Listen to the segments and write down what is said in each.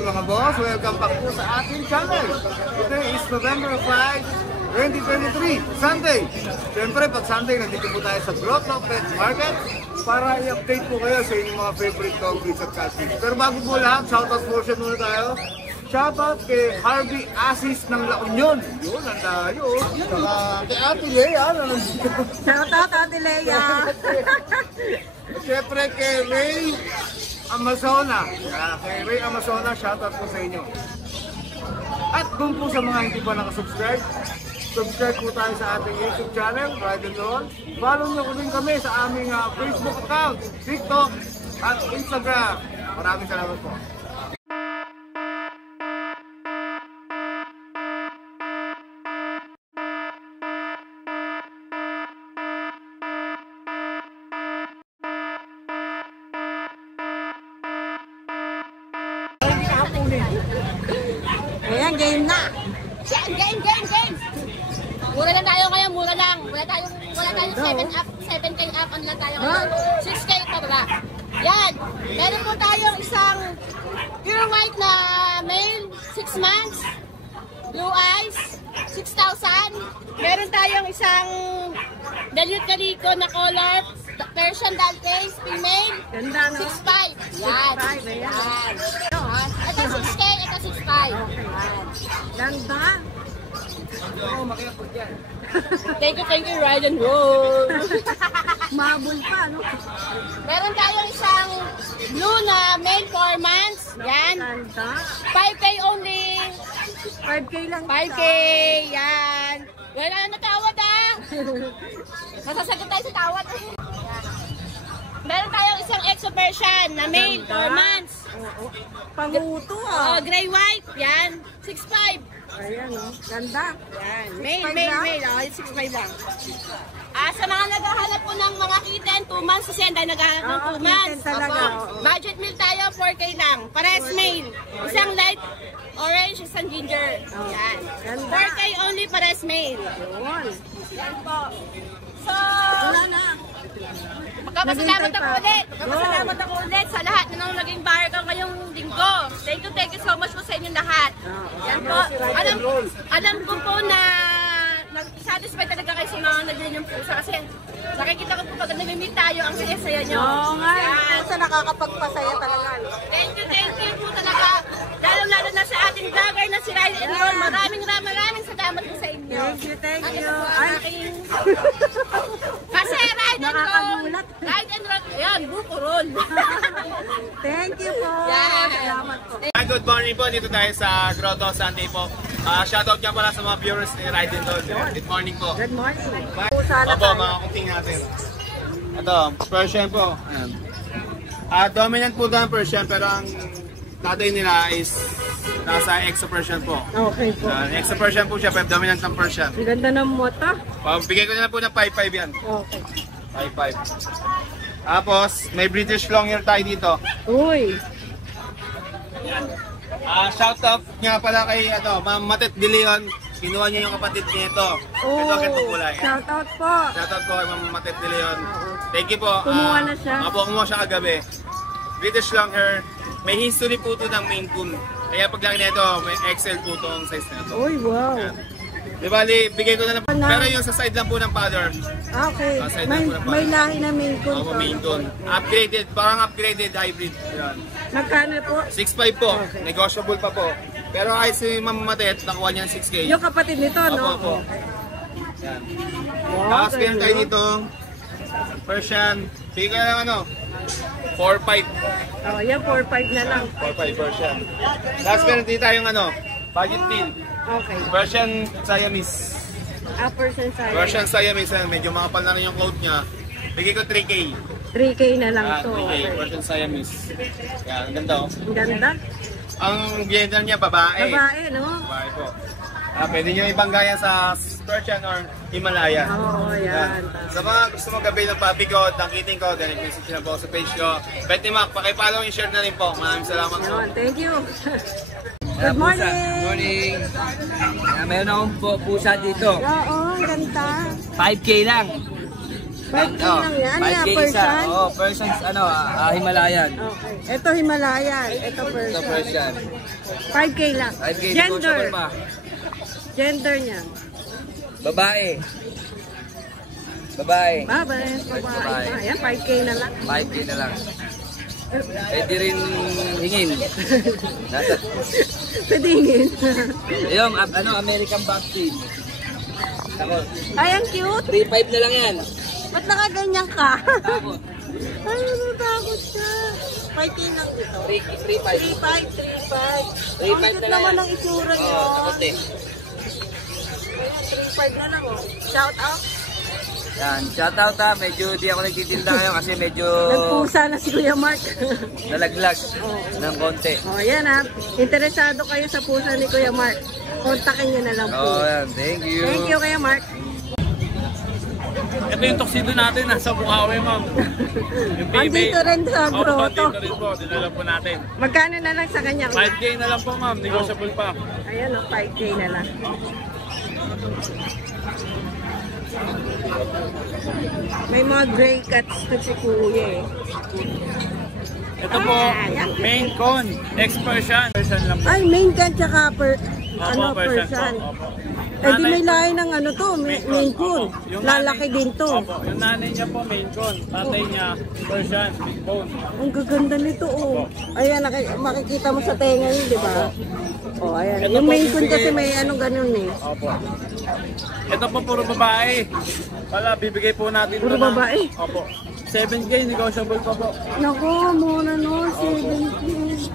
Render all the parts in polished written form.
day mga boss, welcome back po sa ating channel. Today is November 5, 2023, Sunday. Siyempre pag Sunday, nandito po tayo sa Grotto Pet Market para i-update po kayo sa inyong mga favorite doggies at cats. Pero bago po lahat, shoutout portion muna tayo. Shoutout kay Harvey Asis ng La Union. Yun, ang tayo. Saka kay Ate Lea. Shoutout Ate Lea. Siyempre kay Ray Amazona. Kay Ray Amazona, shoutout po sa inyo. At kung po sa mga hindi pa nakasubscribe, subscribe po tayo sa ating YouTube channel, Ride and Roll. Follow nyo ko din kami sa aming Facebook account, TikTok at Instagram. Maraming salamat po. Ayan, game na. Game. Mura lang tayo ngayon, mura lang. Wala tayong 7K up, ano lang tayo ngayon. 6K pa ba? Yan. Meron po tayong isang pure white na male, 6 months. Blue eyes, 6,000. Meron tayong isang dilute calico na color, Persian doll face, female. Ganda, no? 6,500. Yan. 6,500, ayan. Ito 6K, ito 6,500. Ganda. Thank you, Ride and Roll. Mabul pa, no? Meron tayong isang blue na male 4 months. Yan. Ganda. 5K only. 5K lang. 5K. Yan. Wala na natawad Masasagot tayo sa tawad. Meron tayong isang exo Persian na male 4 months. Panguto, Gray white. Yan. 6'5". Ayan, no? Ganda. Yan. Male. 6'5" lang. Sa mga naghahanap po ng mga kitten, 2 months kasi dahil naghahanap ng 2 months. Talaga, Budget meal tayo, 4K lang. Pares male. Isang light orange, isang ginger. Yan. Ganda. 4K only, pares male. Yun. Yan po. So, Wala na. magpapasalamat ako ulit sa lahat na nang naging buyer ka ngayong linggo. Thank you so much po sa inyong lahat. Yan po. Alam ko po na satisfied talaga kayo sa mga nabili yung pusa kasi nakikita ko po pag nag-meet tayo, ang saya-saya nyo. Oo nga. Sa nakakapagpasaya talaga. Thank you po talaga. Lalo na sa ating vlogger na si Ride and Roll. Maraming salamat po sa inyo. Thank you. Kasi Ride and Roll. Nakakagulat. Ride and Roll. Ayan, buko roll. Thank you po. Yeah. Salamat po. Good morning po, dito tayo sa Grotto Sunday po. Shoutout nga pala sa mga viewers ni Ride and Roll. Good morning po. Good morning. Opo, mga kuting natin. Ito, Persian po. Dominant po doon Persian, pero ang tatay nila is nasa Exo Persian po. Okay po. Exo Persian po siya, pero dominant ng Persian. Ang ganda ng mota. Bigay ko na lang po ng 5-5 yan. Okay. 5-5. Tapos, may British Longhair tayo dito. Uy. Shout out nga pala kay Ma'am Matet De Leon. Kinuha niya yung kapatid niya ito. Ito ganito kulay. Shout out po. Shout out po kay Ma'am Matet De Leon. Thank you po. Kumuha na siya. Kumuha siya kagabi. British Longhair. May history po ito ng Maine Coon. Kaya paglaki na ito, may XL po itong size na ito. Uy, wow. Di bali, bigay ko na lang. Pero yung sa side lang po ng father. Okay. Side May, lang po ng father. may lahi na Maine Coon. Ako Maine Coon. Upgraded, parang upgraded hybrid. Yan. Magkano po? 6.5 po. Okay. Negotiable pa po. Pero ay si Ma'am Matet, nakuha niya ng 6K. Yung kapatid nito, no? Opo. Yan. Wow, Tapos meron tayo dito, Persian. Sige ka lang 4.5. Oh, yan, 4-5 na lang. 4.5 Persian. Tapos meron dito tayong budget deal. Okay. Persian Siamese. Persian size. Persian Siamese, medyo makapal na rin yung coat niya. Bigay ko 3K. 3K na lang to. 3K, Okay. Persian Siamese. Yan, ang ganda Ang ganda. Ang gender niya, babae. Babae, no? Babae po. Pwede nyo ibang gaya sa Persian or Himalaya. Oo, yan. Sa mga gusto mag-avail ng puppy ko, nakiting ko, direct message na po sa page ko. Pwede Mac, pakipollow and share na rin po. Maraming salamat po. Yun, thank you. Good morning. Good morning. Meron akong pusa dito. Oo, ang ganda. 5K lang. 5K lang yan. Ano yan, 5K isa. Persian? Oo, Persians, Himalayan. Okay. Ito Himalayan. Ito Ito Persian. Persian. 5K lang. 5K Gender. negotiable pa. Gender niya. Babae. Babae. Babae. Babae. Ayan, 5K na lang. 5K na lang. Pwede rin hingin. Nasa, Padingin. yung American Vaccine. Ako, Ay, ang cute. 3.5 na lang yan. Ba't nakaganyan ka? Ako, Ay, natatakot siya. 5K lang ito. 3.5. 3.5. 3.5. 3.5 Ang na cute lang naman yan. ang itsura niya. Oo, takot eh. Ayan, 3.5 na lang oh. Shout out. Yan, shoutout ha. Medyo di ako nagtitinda ngayon kasi medyo Nagpusa na si Kuya Mark. nalaglag ng konti. Oh, ayan ha. Interesado kayo sa pusa ni Kuya Mark. Kontakin niyo na lang po. Oh, yan. Thank you. Thank you, Kuya Mark. Ito yung tuxedo natin, nasa Bukawi, ma'am. Yung Andito rin sa Opo, grotto. dito rin po. Dinala po natin. Magkano na lang sa kanya? 5K na lang po, ma'am. Negotiable pa. Ayan o, 5K na lang. May mga gray cats na si Kuya eh. Ito po, main con. Ex-Persian. Persian lang po. Ay, main cat tsaka Opo, Persian. po. Opo. Eh di may Nanay po, lahi ng ano to, main coon. Opo. Yung Lalaki nanay- din to. Opo, yung nanay niya po, main con. Tatay niya, Persian, big bone. Ang gaganda nito oh. Ayan, makikita mo sa tenga yun, di ba? Oh, ayan. Ito Yung po, main coon bibigay- kasi may anong ganun eh. Opo. Ito po, puro babae. Wala, bibigay po natin Puro ito ng- babae? Opo. 7K, negotiable pa po. Naku, muna no, 70.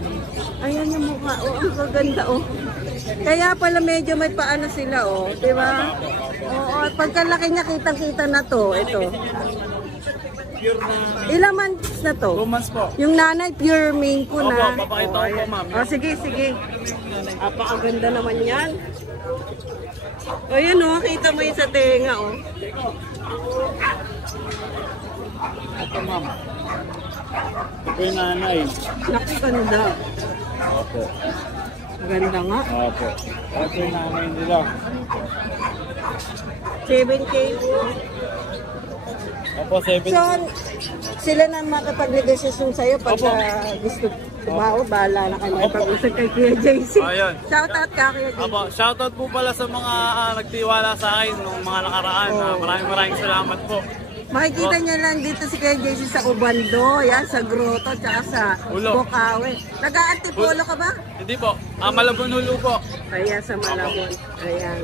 Ayan yung mukha, oh, ang gaganda, oh. Kaya pala medyo may paano sila, oh, di ba? Oo, pagkalaki niya, kitang-kita na to, ito. Pure na Ilang months na 2 to? months po. Yung nanay, pure main ko Opo, na. papakita ko po, ma'am. Oh, sige, sige. Apakaganda naman yan. O, yun, oh, kita mo yung sa tenga, oh. Ito, ma'am. Ito yung nanay. Naku, ganda. Opo. Ganda nga. Opo. Ito yung nanay nila. 7K po. Opo, 7K. So, sila na makipag-negosasyon sa'yo pag gusto tumawa, bahala na kayo pag-usap kay Kuya JC. Ayun. Shout out ka, Kuya JC. Opo, shoutout po pala sa mga nagtiwala sa akin nung mga nakaraan. Maraming salamat po. Makikita niya lang dito si Kuya JC sa Ubando, yan, sa Grotto, tsaka sa Ulo. Bukawi. Nag-aantipolo ka ba? Hindi po, Malabon Hulu po. Ayan, sa Malabon. Ayan.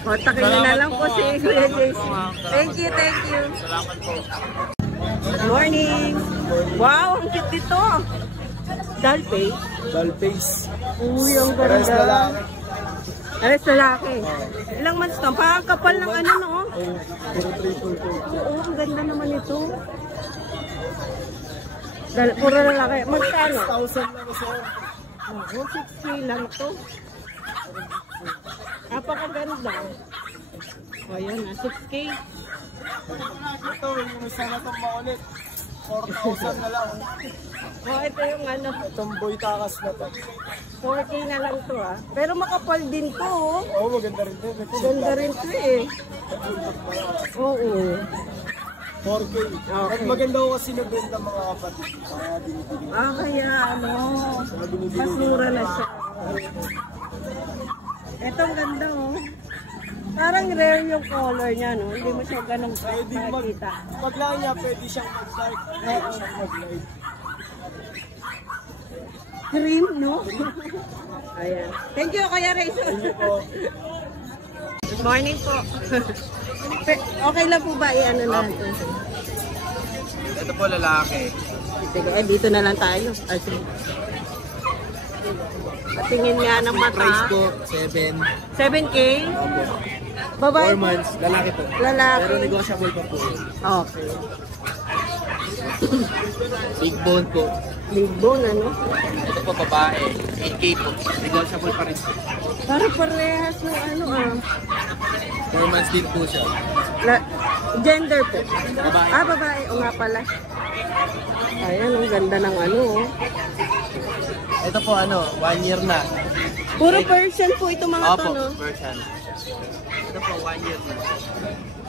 Kontakin niyo na lang po si Kuya JC. Thank you, thank you. Salamat po. Good morning. Wow, ang cute dito. Dalpay. Dollface. Uy, ang ganda. Ares lalaki. Ilang months na? Parang kapal ng ano, no? Oo, ang ganda naman ito. Puro lalaki. Magkano? 1,000 lang isa. Ako, 6K lang ito. Napakaganda. O, yan na, 6K. Ito, yung isa na itong maulit. 4,000 na lang. O, ito yung ano, Itong boy takas na to. 4K na lang to ah. Pero makapal din to, oh. Oo, maganda rin to. Ganda rin to eh. Oo. 4K. Okay. At maganda ko kasi nabenta mga kapatid. Kaya binibili. Ah, kaya ano, mas mura na siya. Ito ang ganda oh. Parang rare yung color niya, no? Hindi mo siya ganun makikita. Paglaan niya, pwede siyang mag-dark. Pwede siyang mag-light. Cream, no? Ayan. Thank you, Kuya Rayson. Good morning po. Okay lang po ba i-ano natin? Ito po lalaki. Sige, dito na lang tayo. Ah, sige. Patingin nga ng mata. Price ko, 7. 7K? Babae 4 months. Lalaki po. Lalaki. Pero negotiable pa po. Okay. Big bone po. Big bone, ano? Ito po babae. 8K po. Negotiable pa rin po. Parang parehas ng ano ah. 4 months din po siya. Gender po. Babae. Ah, babae. O nga pala. Ayan, ang ganda ng ano oh. Ito po 1 year na. Puro Persian po ito mga to, Opo, no? version. Ito po 1 year na.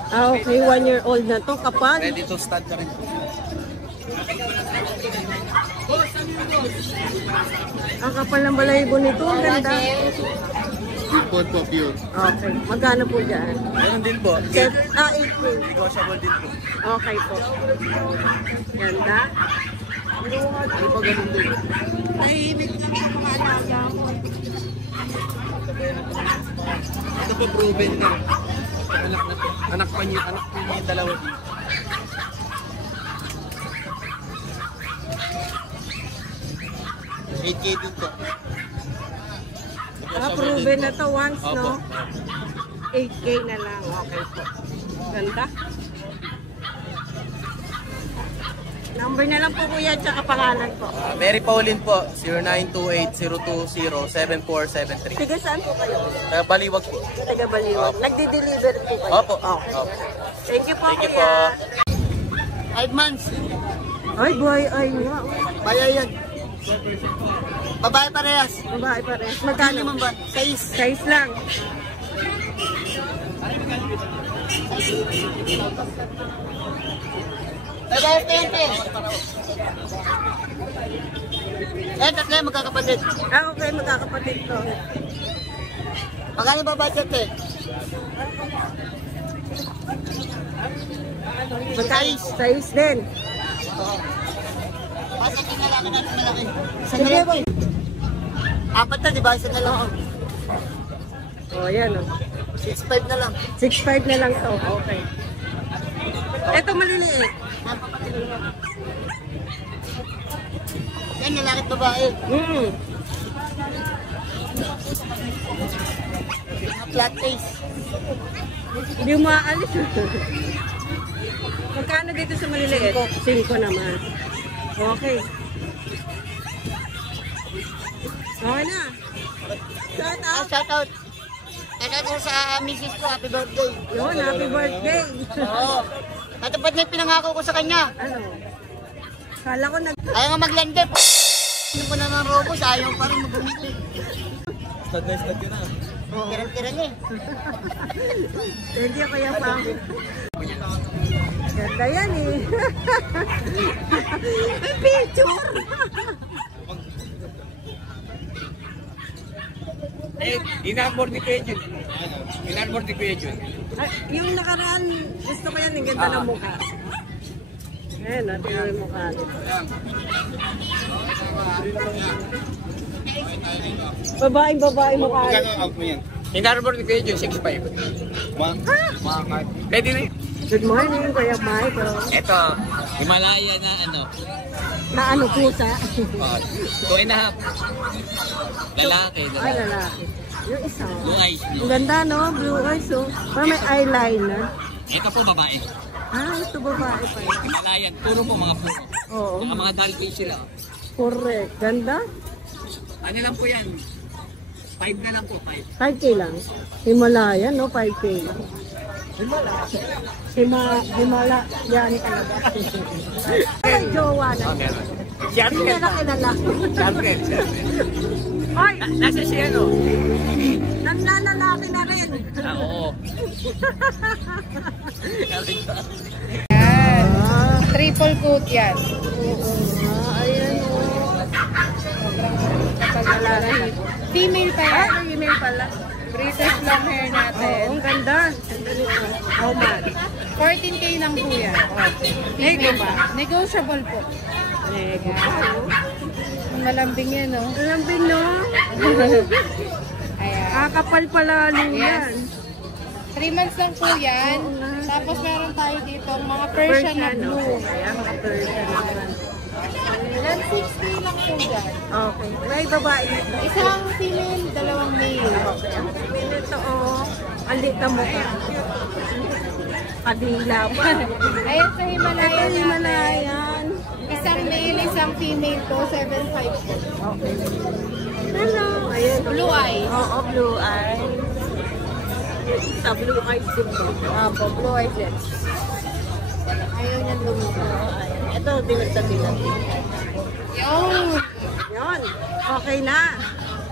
Ah, okay. 1 year old na to. Kapal. Ready to stud ka rin. Ang kapal ng balahibo nito. Ang ganda. Good po, pure. Okay. Magkano po dyan? Ganun din po. 8K. Negotiable din po. Okay po. Ganda. Ano pa ganun din? Tahimik lang yung mga alaga ko. Ito po proven na. Anak pa niya yung dalawa din. $8K din po. Proven na to once, Opo. no? 8K na lang. Okay po. Ganda. Number na lang po kuya, tsaka pangalan po. Mary Pauline po, 0928-020-7473. Tiga saan po kayo? Baliwag po. Tiga Baliwag. Nagdi-deliver po kayo? Opo. Okay. Opo. Thank you po Thank you kuya. po. 5 months. Ay, boy, ay nga. Bayay yan. Babae parehas. Babae pa rin. Magkano? Minimum ba? 6. Size lang. Parehas na yan, te. Eh, tatlo yan, magkakapatid. Ah, okay. Magkakapatid ko. Magkano ba budget, te? Size. Size din. Basta yung lalaki natin malaki. Isa na Sige lang. po. 4 na, di ba? Isa na lang. Oh, yan o. 6'5 na lang. 6'5 na lang to. Okay. Ito maliliit. Yan, lalaki at babae. Flat face. Hindi mo maalis. Magkano dito sa maliliit? 5 naman. Okay. Okay na. Shout out. Shout out. Shout out sa misis ko. Happy birthday. Yun, happy birthday. Oo. Natupad na yung pinangako ko sa kanya. Ano? Kala ko nag... Ayaw nga maglande. Ano ko na ng robos, ayaw pa rin bumili. Stud na stud ka na. Tira-tira niya eh. Thank you, Kuya Pang. Ganda yan eh. May picture. Inabor ni Kuya Jun. Inabor ni Kuya Jun. Ay, yung nakaraan, gusto ko yan, yung ganda ng mukha. Ayan, natin yung mukha. Babae mukha. out mo yan? Inabor ni Kuya Jun, 6'5". Pwede na yun. Good morning, Kuya Michael. Ito, Himalaya na ano, Na ano, pusa? 2.5. Lalaki, Ay, lalaki. Yung isa. blue eyes niyo. Ang ganda, no? Blue eyes, oh. Parang may eyeliner. Ito po babae. Ah, ito babae pa yun. Himalayan, puro po mga puro. Oo. Mga dull face sila. Correct. Ganda. Ano lang po yan? 5 na lang po, 5. 5K lang. Himalayan, no? 5K lang. Himala. Yan talaga. Ay, jowa na. Hindi na nakilala. Champion. Ay, Nasa siya no? nanlalaki na rin. Oo. Triple coat yan. Ayan, oh. Kapag Female pa yan. Ay, email pala. British long hair Oo, natin. ang ganda. Ganda nito. How much? 14K lang po yan. Female pa. Negotiable po. Nego. Ang malambing yan, no? Lambing, no? Ayan. Kakapal pala yan. Yes. 3 months lang po yan. Oo nga. Tapos meron tayo dito mga Persian na no? blue. Ayan, mga Persian naman. Yan, 6K lang po yan. Okay. May babae nito. Isang female, dalawang male. Ito, oh. Ang lit na mukha. Kadila pa. Ayan sa Himalaya Ito, natin. Himalayan. Isang male, isang female po, 7.5 po. Okay. Hello. Ayan. Blue eye. Oo, blue eye. Sa blue eyes din po. Apo, blue eye yan. Ayaw niyan lumito. Ito, dilat na dilat. Yung Yun. Okay na.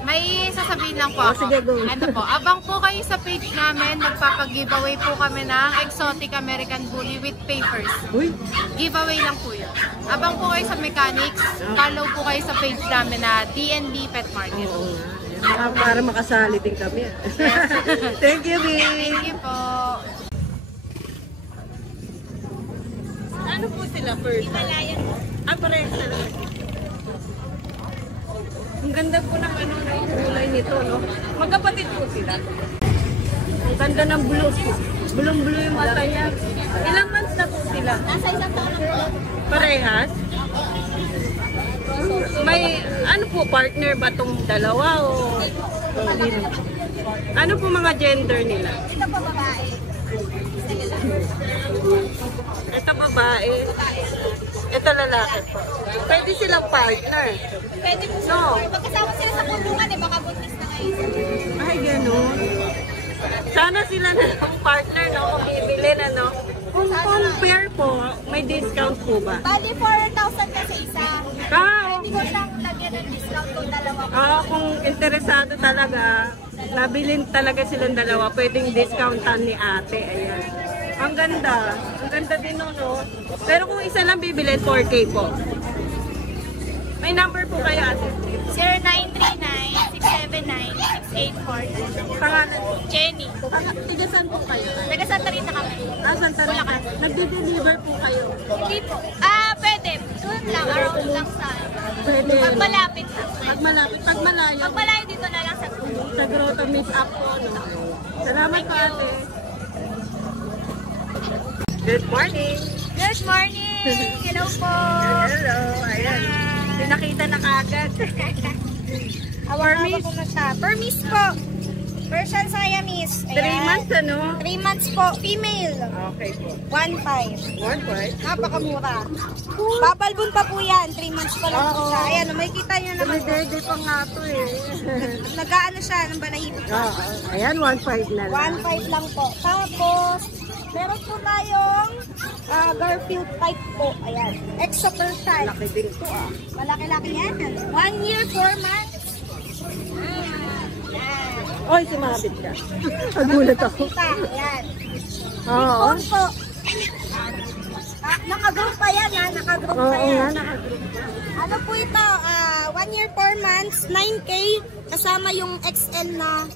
May sasabihin lang po Oh, ako. sige, go. Ano po, abang po kayo sa page namin, magpapag-giveaway po kami ng exotic American Bully with papers. Uy, Giveaway lang po yun. Abang po kayo sa mechanics, follow po kayo sa page namin na DND Pet Market. oo nga. Para makasali din kami. Thank you, Bing. Thank you po. Ano po sila first? Himalayan. Parehas talaga. Ang ganda po ng ano, ng kulay nito, no? Magkapatid po sila. Ang ganda ng blue. Bulong-blue yung mata niya. Ilang months na po sila? Nasa isang taon lang po. Parehas? May, ano po, partner ba tong dalawa o? Ano po mga gender nila? Ito po babae. Ito babae. Ito lalaki po. Pwede silang partner. Pwede po siya. No. Magkasama sila sa kulungan eh, baka buntis na ngayon. Ay, gano'n. Sana sila na ang partner, no? Kung bibilin, ano? Kung pair po, may discount po ba? Bali, 4,000 kasi isa. Pwede ko lang lagyan ng discount kung dalawa po. Kung interesado talaga, nabilin talaga silang dalawa, pwedeng discountan ni ate. Ayan. Ang ganda. Ang ganda din, no? Pero kung isa lang bibilin, 4K po. May number po kayo, ate? 0939-679-6840. Pangalan po. Jenny. Tigasan po kayo. Taga Santa Rita kami. Santa Rita. Nagde-deliver po kayo. Hindi po. Pwede. Doon lang, around lang sa Pwede. pag malapit lang. Pag malapit, pag malayo. Pag malayo dito na lang sa Sa Grotto meet up po, no? Salamat po, ate. Good morning. Good morning! Hello po! Hello. Ayan. Pinakita na kagad. Permis? Permis po. Persian Siamese. 3 months, ano? 3 months po. Female. Okay po. 1.5. 1.5. Napakamura. Babalbon pa po yan. 3 months pa lang po siya. Ayan, makikita nyo naman. Dede pa nga to eh. Nag-ano siya ng balahibot. Ayan, 1.5 na lang. 1.5 lang po. Tapos, meron po tayong Garfield type po. Ayan. Exo Persian. Laki din to ah. Malaki-laki yan. 1 year, 4 months. Oy, sumabit ka. Nagulat ako. Ayan. Oo. Phone po. Naka-group pa yan ha. Naka-group Oo pa nga, yan. nakagroup. Ano po ito? 1 year, 4 months, 9K. Kasama yung XL na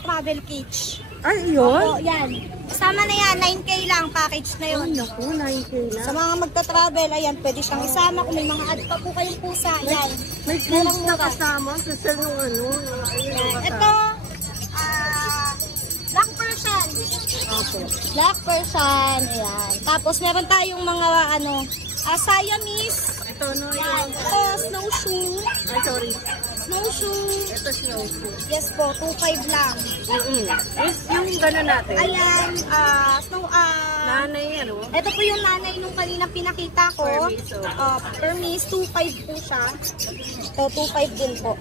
travel cage. Ay, yun? O, yan. Kasama na yan. 9K lang. Package na yun. Ay, naku, 9K na. Sa mga magta-travel, ayan, pwede siyang isama. Kung may mga ad pa po kayong pusa, yan. May clothes na kasama sa salong ano. Yan. Ito, Black Persian. Okay. Black Persian, ayan. Tapos meron tayong mga Siamese. Ito, no, Yan. yung... Ito, snowshoe. Ay, sorry. Snowshoe. Ito, snowshoe. Yes po, 2.5 lang. Yes, yung gano'n natin. Ayan, Nanay, ano? ito po yung nanay nung kanina pinakita ko. Permiso. Permis, 2.5 po siya. Ito, 2.5 din po.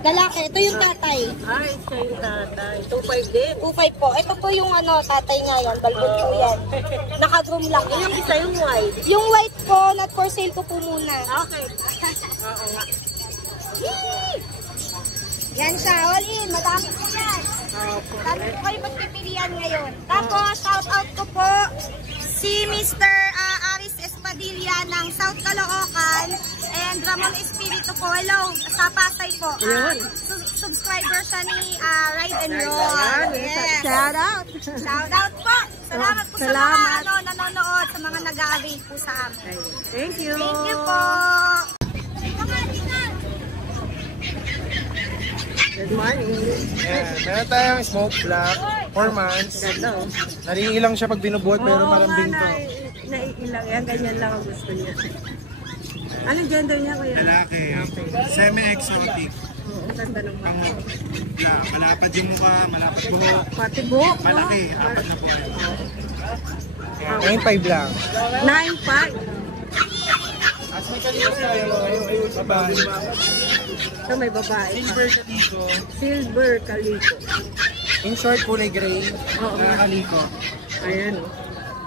Lalaki, ito yung tatay. Ay, siya yung tatay. 2.5 din. 2.5 po. Ito po yung tatay niya yan. Balbot po yan. Naka-groom lang. Yung isa, yung white. Yung white po, not for sale ko po muna. Okay. Oo nga. Yan siya, all in. Madami po yan. Dami po kayo magpipilian ngayon. Tapos, shout out ko po si Mr. Aris Espadilla ng South Caloocan and Ramon Espiritu po. Hello, sa Pasay po. Subscriber siya ni Ride and Roll. Yes. Shout out. Shout out po. Salamat po sa mga nanonood, sa mga nag-a-avail po sa amin. Thank you. Thank you po. Good morning. Ayan, meron tayong smoke black, 4 months. Hello. Nariilang siya pag binubuhat pero marambing to. Naiilang yan. Ganyan lang ang gusto niya. Anong gender niya, kuya? Lalaki, semi-exotic. Ang ganda ng mga. Malapad yung mukha, malapad buhok. Pati buhok, no? Malaki, 4 na buhay. 9.5 lang. 9.5. As may kanina siya, yung babae. Ito may babae. Silver kaliko. Silver kaliko. In short, kulay gray. Oo. Kaliko. Ayan,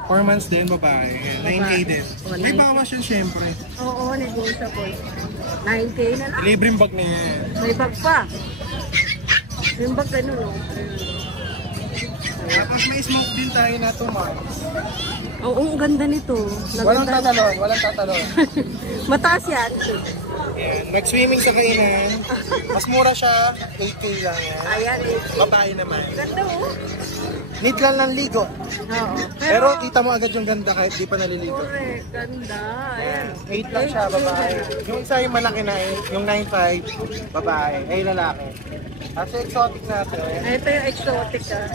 4 months din, babae. 9K din. Oh, May 9K. bawas yun, syempre. Oo, negotiable. 9K na lang. Libreng bag na yan. May bag pa. Yung bag ganun, no? Tapos may smoke din tayo na 2 months. Oo, ang ganda nito. Walang tatalon, walang tatalon. Mataas yan. Yan, nag-swimming sa kainan. Mas mura siya, 8K lang yan. Ayan, eh. Babae naman. Ganda, oh. Need lang ng ligo. Oo. Pero kita mo agad yung ganda kahit di pa naliligo. Correct, ganda. Ayan. 8 lang siya, babae. Yung isa yung malaki na yung 9.5, babae. Ay, lalaki. Kasi exotic natin. Ito yung exotic, ah.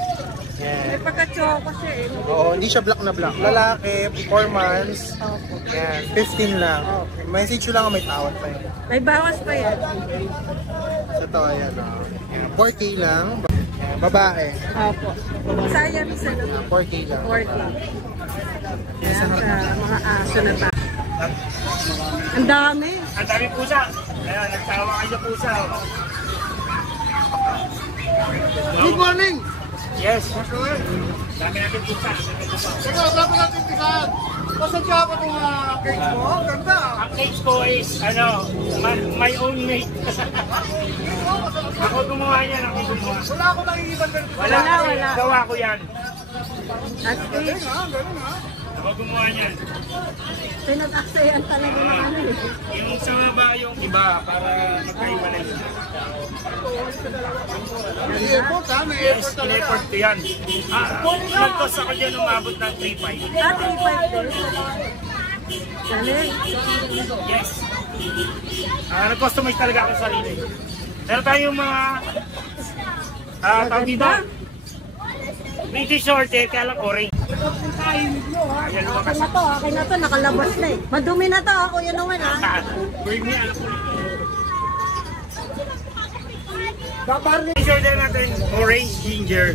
Yan. May pagka-choco siya, eh. Oo, hindi siya black na black. Lalaki, 4 months. Yan, 15 lang. May sitio lang may tawad pa yun. May bawas pa yan. Ito, ayan o. 4K lang. Yan, babae. Opo. Sayang isa lang. 4K lang. 40. Yan sa mga aso na ta. Ang dami. Ang dami pusa. Ayan, nagtawa kayo pusa. Good morning! Yes. Dami natin pusa. Teka, sabi natin pisahan. Pasadya pa itong cage mo? Ang ganda! Ang cage ko is, my own mate. Ako gumawa niyan, ako gumawa. Wala akong nakikibang ganito. Wala. Gawa ko yan. At least, Ganun ha? Ako gumawa niyan. pinag-aksayan talaga ng ano eh. Yung sa baba yung iba, para magkaiba na yun. May airport ha? May Yes, airport talaga. in-effort ko yan. Nag-cost ako dyan umabot ng 3.5. Ah, 3.5 din. Galing. Yes. Nag-customize talaga ako sa sarili. Meron tayong mga tawag dito. British Shorthair, kaya lang orange. Ayan, lumakas. Akin na to, nakalabas na eh. Madumi na to, Kuya Noel ha. Bring me, alam ko. British Shorthair natin, orange ginger.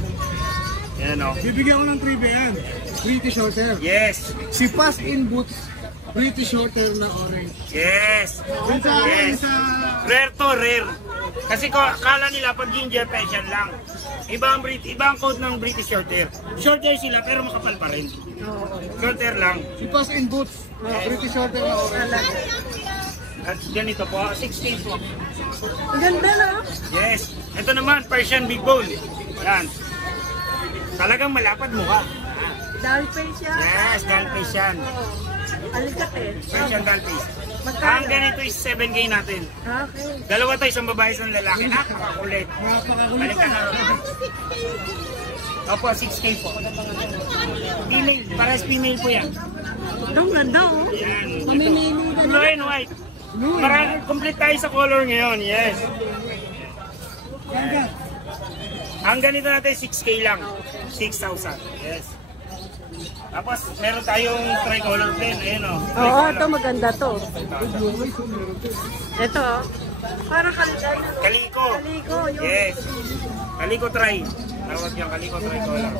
Yan o. Bibigyan ko ng trivia yan. British Shorthair. Yes. Si Pass in Boots, British Shorthair na orange. Yes. Yung sa Yes. sa Rare to, rare. Kasi akala nila pag ginger Persian lang. Iba ang code ng British Shorthair. Shorthair sila pero makapal pa rin. Shorthair lang. si Pass in Boots, British Shorthair na orange. At ganito po, 16 po. Ang ganda na. Yes. Ito naman, Persian Big Bone. Yan. Talagang malapad mukha. Dollface siya. Yes, dollface yan. Alikat eh. Persian dollface. Magkano? Ang ganito is 7K natin. Okay. Dalawa tayo, isang babae, isang lalaki. Nakakulit. Balik ka na. Opo, 6K po. Female, parehas female po yan. Ang ganda oh. Yan. Mamimili ka Blue and white. Complete tayo sa color ngayon, yes. Ang ganito natin, 6K lang. 6,000. Yes. Tapos, meron tayong tricolor din. Ayan o. Oo, ito maganda to. Ito oh. Parang kalikay na. Kaliko. Kaliko, yun. Yes. Kaliko try. Tawag yung kaliko tricolor.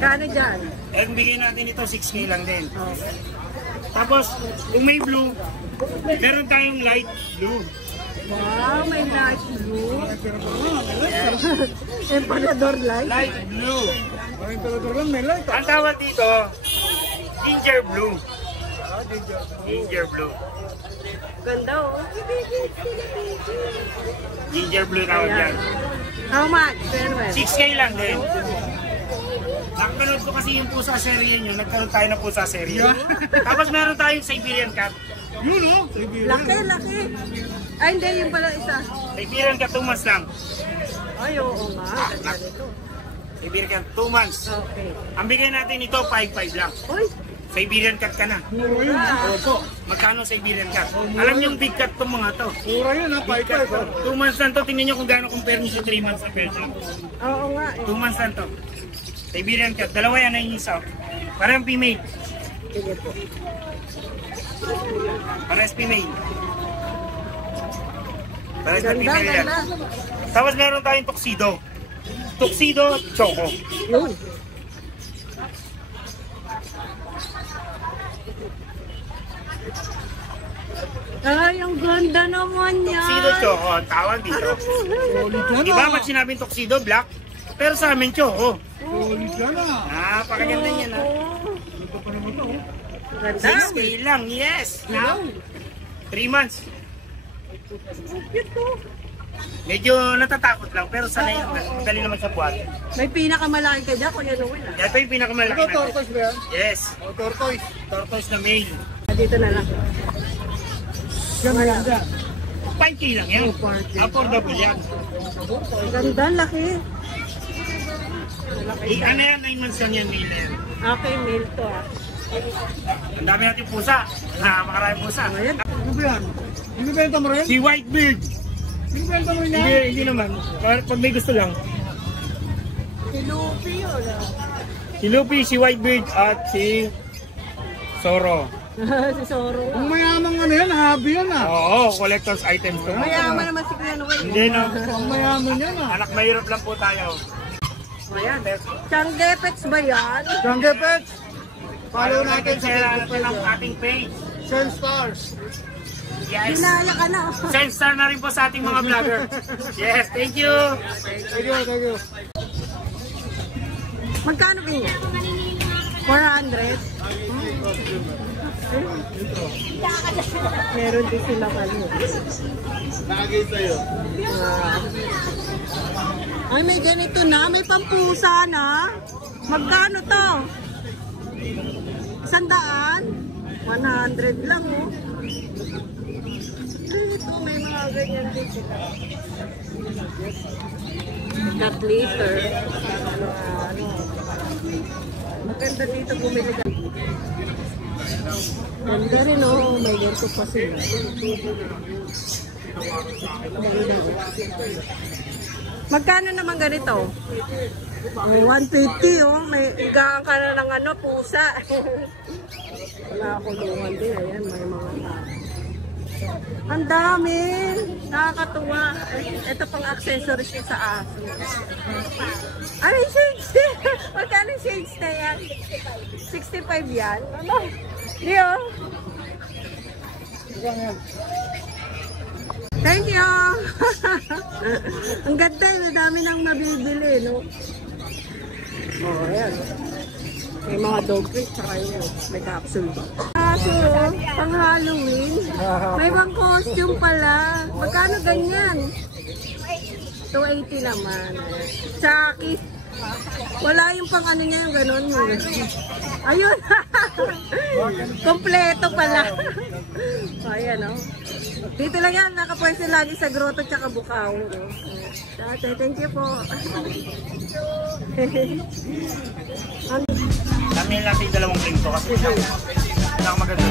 Kano dyan? Eh, bigay natin ito, 6K lang din. Tapos, kung may blue, meron tayong light blue. Wow, may light blue. Emperador light. Light blue. Ang talaga lang may light. Ang tawag dito, ginger blue. Ginger blue. Ganda oh. Ginger blue tawag yan. How much? Manuel? 6K lang din. Nakapanood ko kasi yung pusa serye nyo, nagkaroon tayo ng pusa serye. Tapos meron tayong Siberian cat. Yun o. Laki, laki. Ay, hindi. Yung pala isa. Siberian cat 2 months lang. Ay, oo nga. Ganda nito. Siberian cat 2 months. Okay. Ang bigay natin ito, 5.5 lang. Uy, Siberian cat ka na. Opo. Magkano Siberian cat? Alam niyo yung big cat tong mga to. Mura yun ha. Big cat to. 2 months lang to. Tingnan niyo kung gaano compare niyo sa 3 months na pwede. oo nga eh. 2 months lang to. Siberian cat. Dalawa yan na yung isa. Parang female. Sige po. Parehas female. Parehas na Ganda, female yan. ganda. Tapos meron tayong tuxedo. Tuxedo choco. Yun. Ay, ang ganda naman yan. Tuxedo choco. Ang tawag dito. Iba pag sinabing tuxedo black, pero sa amin choco. Solid ka na. Napakaganda niya na. Ganda. 6K lang, yes. Now, 3 months. Medyo natatakot lang, pero sanay naman. Madali naman sa buhat. May pinakamalaki ka dyan, Kuya Noel. Ito yung pinakamalaki Ito, natin. tortoise ba yan? Yes, O, tortoise. tortoise na male. Dito na lang. Yan, maganda. 5K lang yan. Affordable yan. Ganda, laki. Ano yan, 9 months lang yan, male yan. Okay, mail to ah. Ang dami natin pusa. Makarami pusa. Ayan. Ano ba yan? Binibenta mo rin? Si Whitebeard. Binibenta mo rin yan? Hindi naman. Pag may gusto lang. Si Luffy yun ah. Si Luffy, si Whitebeard, at si Zoro. Si Zoro. Ang mayamang ano yan, hobby yan ah. Oo, collector's items to. Mayaman naman si Kuya Noel. Hindi na. Ang mayaman yan ah. Anak mahirap lang po tayo. Ayan. Changgepets ba yan? Jungle Pets. Follow natin sa sa ng ating page. Sun Stars. Yes. Dinaya ka na. Send star na rin po sa ating mga vlogger. Yes, thank you. Thank you, thank you. Magkano ba niya? 400? Meron din sila kanya. Lagi sa'yo. Ay, may ganito na. May pampusa na. Magkano to? 100? 100 lang, oh. Ito, may mga ganyan din sila. Cat litter. Ano. Maganda dito bumili ka. Ganda rin, oh. May ganito pa sila. Ganda, oh. Magkano naman ganito? 150, oh. May igaan ka na ng ano, pusa. Wala kulungan din. Ayan, may mga ang dami. Nakakatuwa. Ito pang accessories niya sa aso. Ay, shades. Magkano shades na yan? 65 yan? Ano? Di, oh. Thank you. Ang ganda, ang dami nang mabibili, no? Oh, ayan. May mga dog treat, saka yun, may capsule ba? Aso, pang Halloween. May bang costume pala. Magkano ganyan? 280 naman. Chucky. Wala yung pang ano niya, yung ganun. Ayun. Kompleto pala. Ayan, no? Dito lang yan, nakapwesto lagi sa grotto tsaka bukaw. No? Thank you po. Kami lang yung dalawang print ko kasi siya maganda.